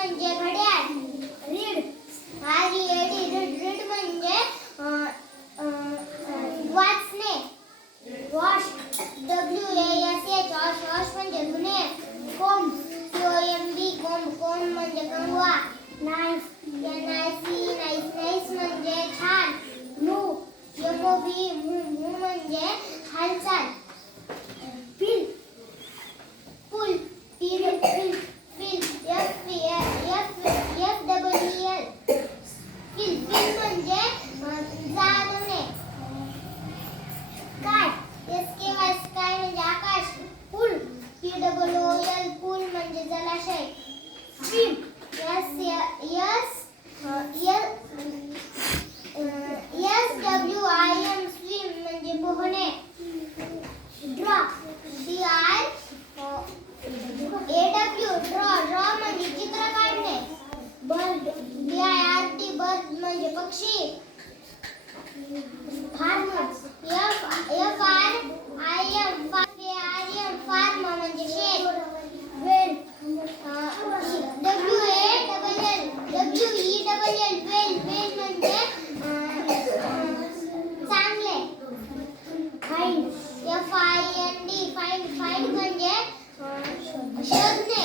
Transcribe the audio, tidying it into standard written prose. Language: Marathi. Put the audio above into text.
म्हणजे घड्याळ. रीड रीड म्हणजे वाचणे. वॉश WASH वॉश म्हणजे धुणे. कोंब कोंब म्हणजे कंगवा. नाईफ नाईस म्हणजे छान. मूव म्हणजे हालचाल. फिल पूल फिल म्हणजे जाणवणे. स्काय स्काय म्हणजे आकाश. पूल पूल म्हणजे जलाशय. स्ट्रीम SWIM स्विम म्हणजे पोहणे. ड्रॉ ड्रॉ म्हणजे चित्र काढणे. बर्ड बर्ड म्हणजे पक्षी. फार्मर फार्म म्हणजे शेत. वेल वेल म्हणजे चांगले. फाइंड FIND फाइंड म्हणजे शोधणे.